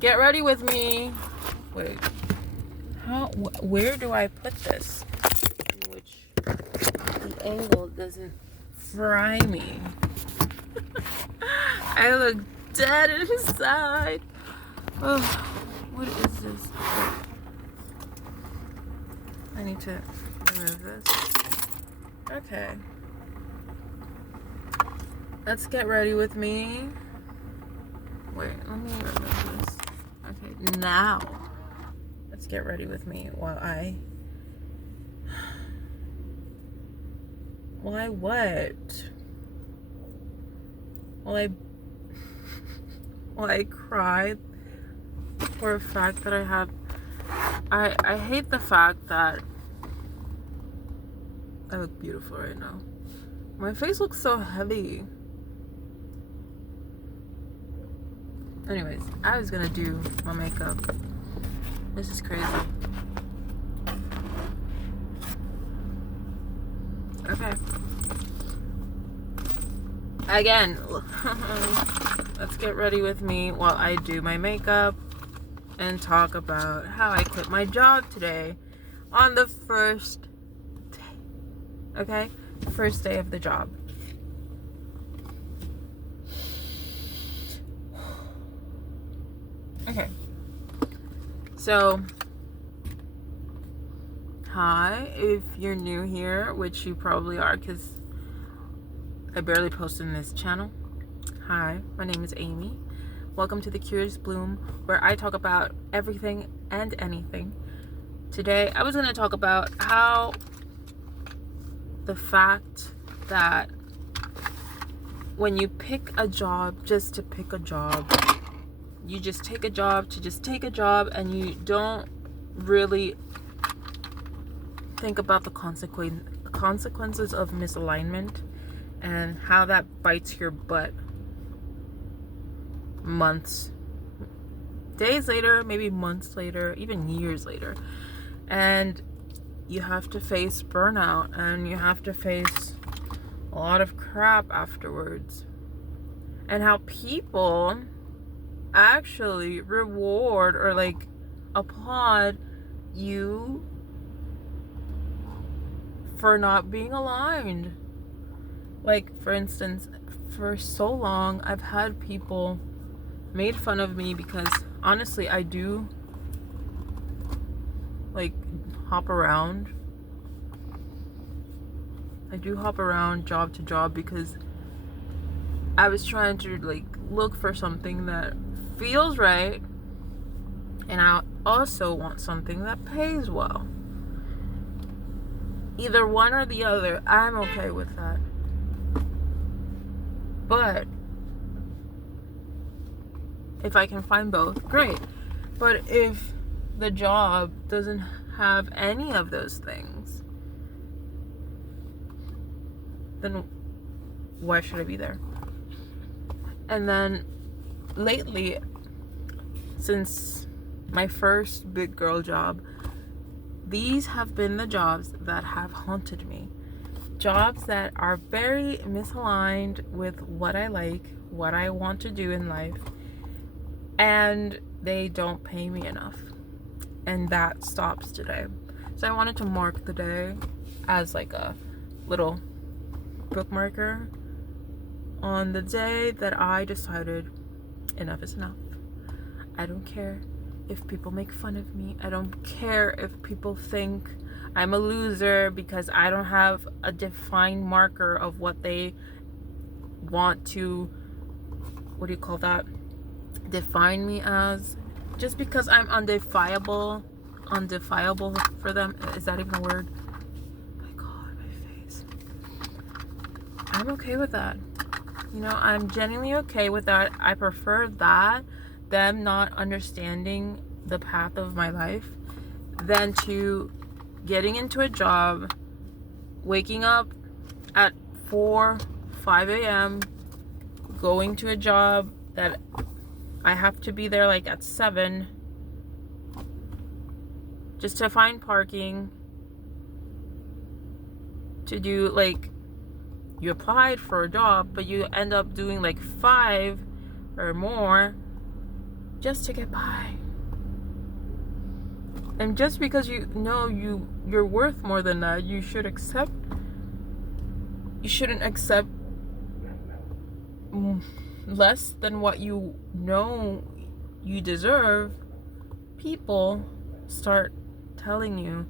Get ready with me. Wait. Where do I put this? In which the angle doesn't fry me. I look dead inside. Oh, what is this? I need to remove this. Okay. Let's get ready with me. Wait, let me remove this. Okay, now let's get ready with me while I cry for a fact that I hate the fact that I look beautiful right now. My face looks so heavy. Anyways, I was gonna do my makeup. This is crazy. Okay. Again, let's get ready with me while I do my makeup and talk about how I quit my job today on the first day. Okay? First day of the job. Okay. So, hi, if you're new here, which you probably are because I barely post in this channel. Hi, my name is Amy. Welcome to the Curious Bloom, where I talk about everything and anything. Today, I was going to talk about how the fact that when you pick a job just to pick a job, you just take a job to just take a job, and you don't really think about the consequences of misalignment and how that bites your butt days later, maybe months later, even years later. And you have to face burnout, and you have to face a lot of crap afterwards. And how people actually reward or like applaud you for not being aligned. Like, for instance, for so long I've had people made fun of me because honestly I do like hop around job to job because I was trying to like look for something that feels right, and I also want something that pays well. Either one or the other, I'm okay with that. But if I can find both, great. But if the job doesn't have any of those things, then why should I be there? And then lately, since my first big girl job, these have been the jobs that have haunted me. Jobs that are very misaligned with what I like, what I want to do in life, and they don't pay me enough. And that stops today. So I wanted to mark the day as like a little bookmarker on the day that I decided enough is enough. I don't care if people make fun of me. I don't care if people think I'm a loser because I don't have a defined marker of what they want to, define me as. Just because I'm undefiable for them. Is that even a word? Oh my God, my face. I'm okay with that. You know, I'm genuinely okay with that. I prefer that, them not understanding the path of my life, than to getting into a job, waking up at 5 a.m., going to a job that I have to be there like at 7 just to find parking, to do like, you applied for a job but you end up doing like 5 or more just to get by. And just because you know you're worth more than that, you shouldn't accept less than what you know you deserve. People start telling you,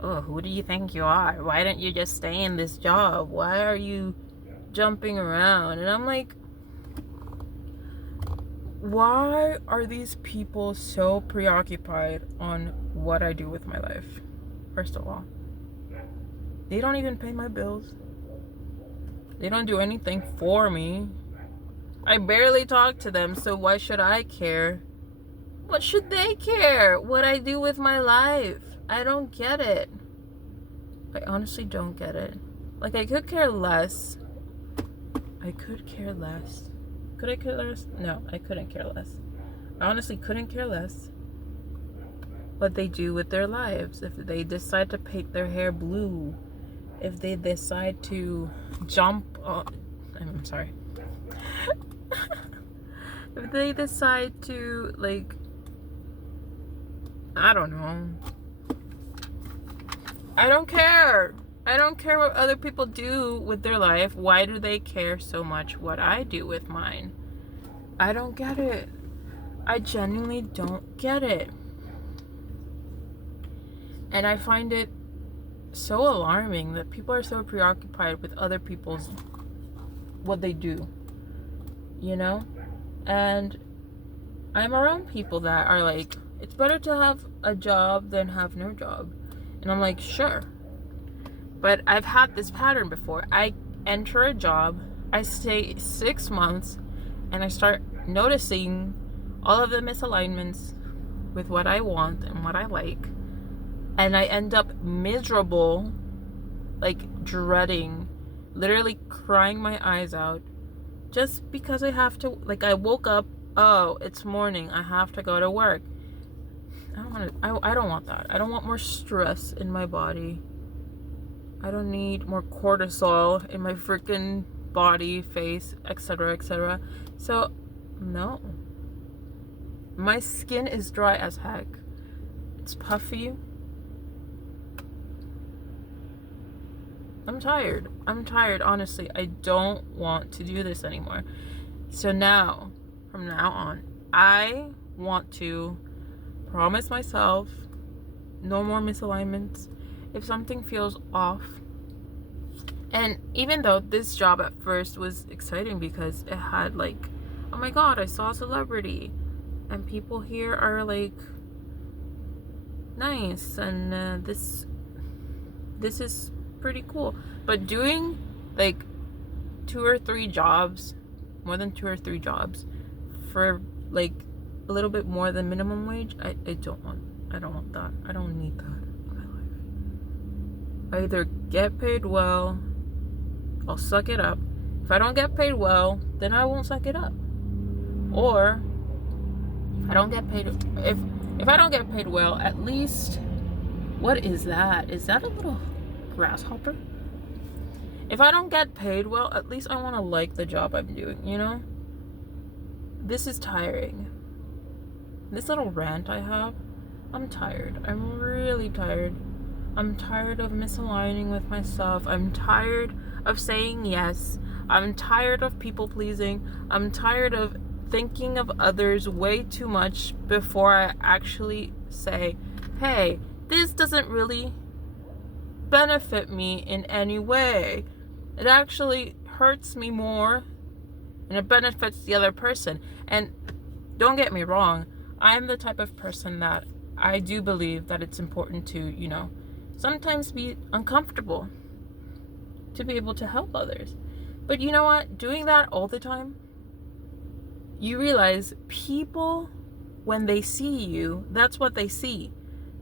oh, who do you think you are? Why don't you just stay in this job? Why are you jumping around? And I'm like, why are these people so preoccupied on what I do with my life? First of all, they don't even pay my bills. They don't do anything for me. I barely talk to them, so why should I care? What should they care? What I do with my life? I don't get it. I honestly don't get it. Like, I could care less. I could care less. Could I care less? No, I couldn't care less. I honestly couldn't care less what they do with their lives. If they decide to paint their hair blue, if they decide to jump on, I'm sorry. If they decide to, like, I don't know. I don't care. I don't care what other people do with their life. Why do they care so much what I do with mine? I don't get it. I genuinely don't get it. And I find it so alarming that people are so preoccupied with other people's, what they do, you know? And I'm around people that are like, it's better to have a job than have no job. And I'm like, sure. But I've had this pattern before. I enter a job, I stay 6 months, and I start noticing all of the misalignments with what I want and what I like. And I end up miserable, like dreading, literally crying my eyes out, just because I have to, like, I woke up, oh, it's morning, I have to go to work. I don't want that. I don't want more stress in my body. I don't need more cortisol in my freaking body, face, etc., etc. So, no. My skin is dry as heck. It's puffy. I'm tired. Honestly. I don't want to do this anymore. So now, from now on, I want to promise myself no more misalignments. If something feels off, and even though this job at first was exciting because it had, like, oh my god, I saw a celebrity, and people here are like nice, and this is pretty cool. But doing like 2 or 3 jobs, more than 2 or 3 jobs for like a little bit more than minimum wage, I don't want that. I don't need that in my life. I either get paid well, I'll suck it up. If I don't get paid well, then I won't suck it up. Or if I don't get paid, if I don't get paid well, at least, what is that? Is that a little grasshopper? If I don't get paid well, at least I want to like the job I'm doing, you know? This is tiring. This little rant I have, I'm tired. I'm really tired. I'm tired of misaligning with myself. I'm tired of saying yes. I'm tired of people pleasing. I'm tired of thinking of others way too much before I actually say, hey, this doesn't really benefit me in any way. It actually hurts me more and it benefits the other person. And don't get me wrong, I'm the type of person that I do believe that it's important to, you know, sometimes be uncomfortable to be able to help others. But you know what? Doing that all the time, you realize people, when they see you, that's what they see.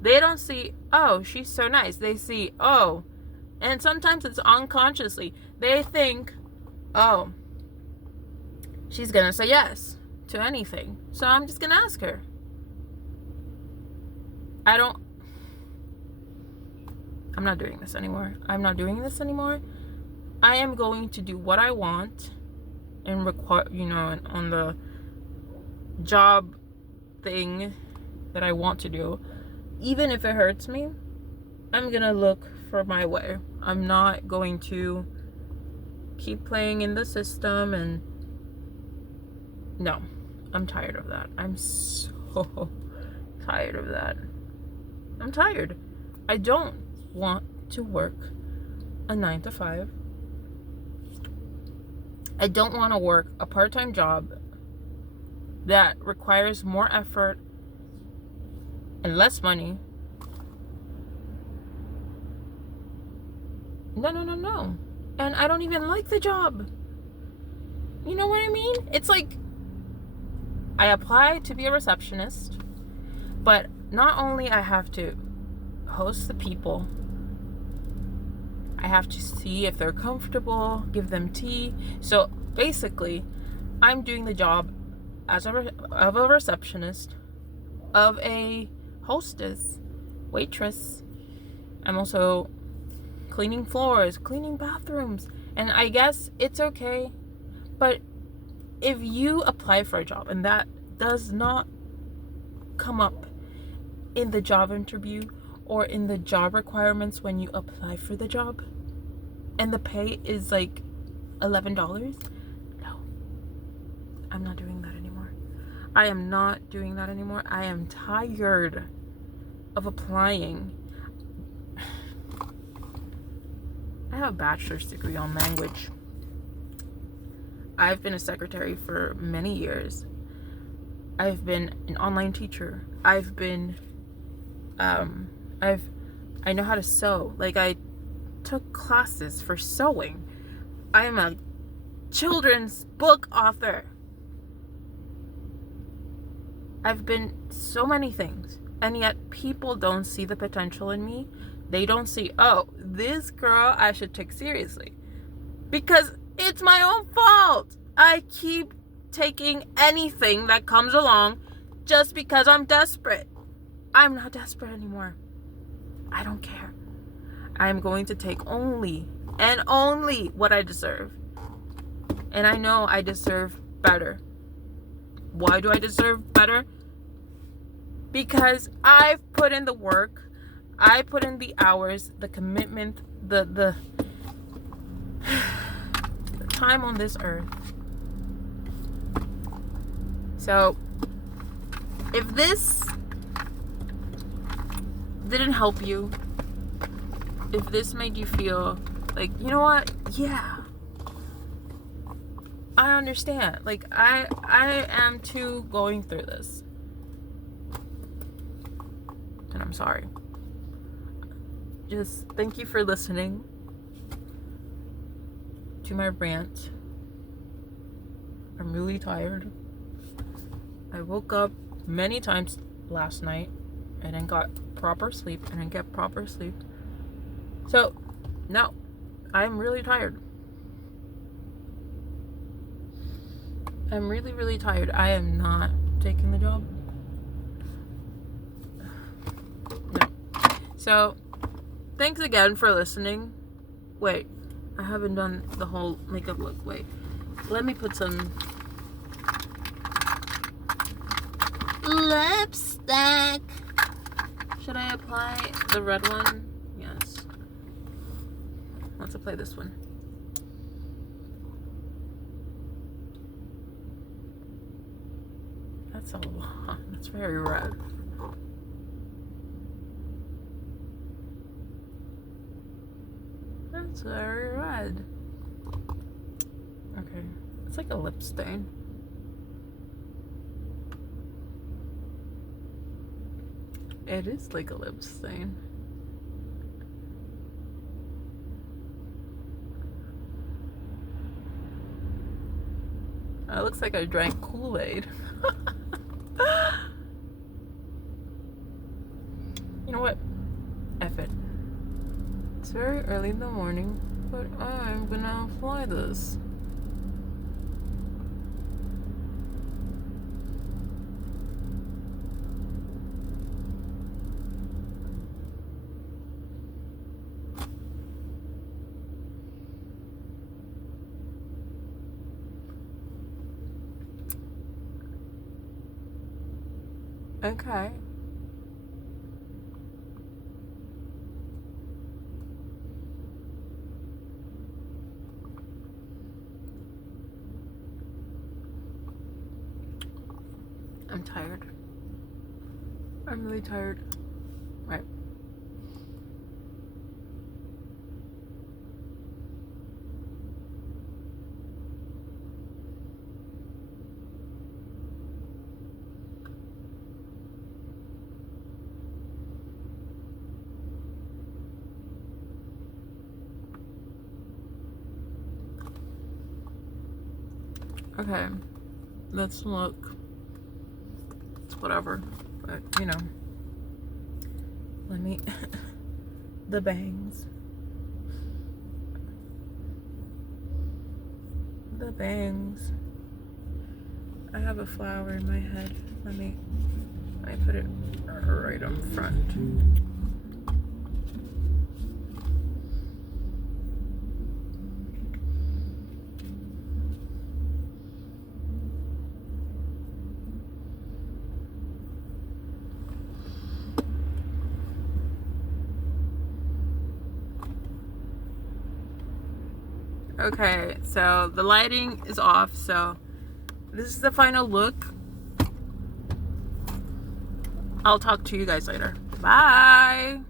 They don't see, oh, she's so nice. They see, oh, and sometimes it's unconsciously. They think, oh, she's gonna say yes to anything, so I'm just gonna ask her. I'm not doing this anymore. I am going to do what I want and require, you know, on the job thing that I want to do, even if it hurts me, I'm gonna look for my way. I'm not going to keep playing in the system, and no, I'm tired of that. I'm so tired of that. I'm tired. I don't want to work a 9 to 5. I don't want to work a part-time job that requires more effort and less money. No. And I don't even like the job. You know what I mean? It's like I applied to be a receptionist, but not only I have to host the people, I have to see if they're comfortable, give them tea. So basically, I'm doing the job of a receptionist, of a hostess, waitress. I'm also cleaning floors, cleaning bathrooms. And I guess it's okay. But if you apply for a job and that does not come up in the job interview or in the job requirements when you apply for the job, and the pay is like $11, no, I'm not doing that anymore. I am not doing that anymore. I am tired of applying. I have a bachelor's degree on language. I've been a secretary for many years. I've been an online teacher. I've been, I know how to sew. Like, I took classes for sewing. I am a children's book author. I've been so many things, and yet people don't see the potential in me. They don't see, oh, this girl I should take seriously, because it's my own fault. I keep taking anything that comes along just because I'm desperate. I'm not desperate anymore. I don't care. I'm going to take only and only what I deserve. And I know I deserve better. Why do I deserve better? Because I've put in the work. I put in the hours, the commitment, the time on this earth. So, if this didn't help you, if this made you feel like, you know what? Yeah. I understand. Like, I am too going through this. And I'm sorry. Just thank you for listening to my rant. I'm really tired. I woke up many times last night and then got proper sleep and then get proper sleep. So, no, I'm really tired. I'm really, really tired. I am not taking the job. No. So, thanks again for listening. Wait, I haven't done the whole makeup look. Wait, let me put some lipstick. Should I apply the red one? Yes. Let's apply this one. That's a lot. That's very red. That's very red. Okay. It's like a lip stain. It is like a lip stain. It looks like I drank Kool-Aid. You know what? F it. It's very early in the morning, but I'm gonna apply this. Okay. I'm tired. I'm really tired. Right. Okay. Let's look. It's whatever. But, you know. Let me... the bangs. The bangs. I have a flower in my head. Let me put it right on front. Okay, so the lighting is off, so this is the final look. I'll talk to you guys later. Bye!